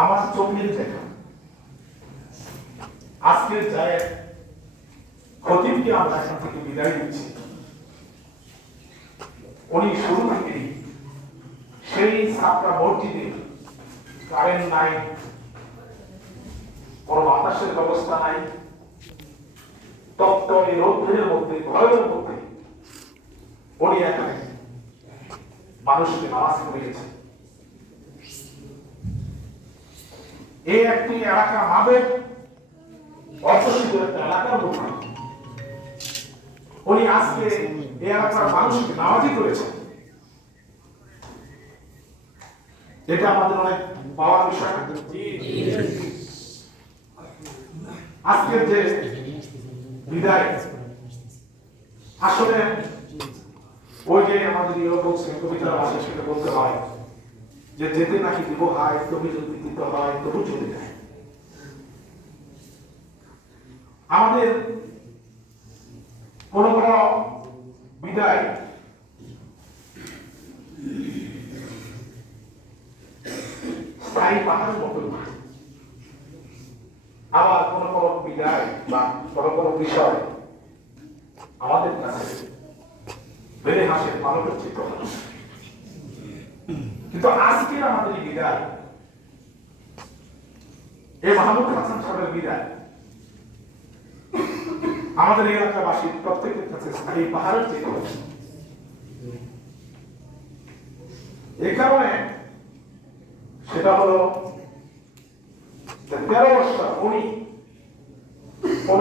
আমার চোখের দেখা আজকের যায় খতিবকে আমরা এখান থেকে বিদায় দিচ্ছি উনি শুরু থেকেই সেই সাতটা মসজিদে কারেন্ট নাই, কোন বাতাসের ব্যবস্থা নাই, তপ্ত এই রৌদ্রের মধ্যে, ভয়ের মধ্যে উনি এখানে মানুষকে নামাজ পড়ে এই একটি এলাকা হবে একটা এলাকার উনি আজকে এই এলাকার মানুষকে নামাজি করেছেন। এটা আমাদের অনেক পাওয়ার বিষয়। আজকের যে বিদায়, আসলে ওই যে আমাদের কবিতার ভাষা সেটা বলতে হয়। যে যেতে নাকি দিব, হয়, তবে যদি দিতে হয়, তবু চলে যায়। আমাদের কোন বিদায়। স্থায়ী পাহাড়ের মতো। আবার কোন কোন বিদায় বা কোন কোন বিষয় আমাদের কাছে বেড়ে হাসে পালনের চিত্র। কিন্তু আজকে আমাদের বিদায়। এই মাহমুদ হাসান সাহেবের বিদায়। আমাদের এলাকাবাসী প্রত্যেকের কাছে এই পাহাড়ের চিত্র এই কারণে সেটা হলো তেরো বছর উনি কোন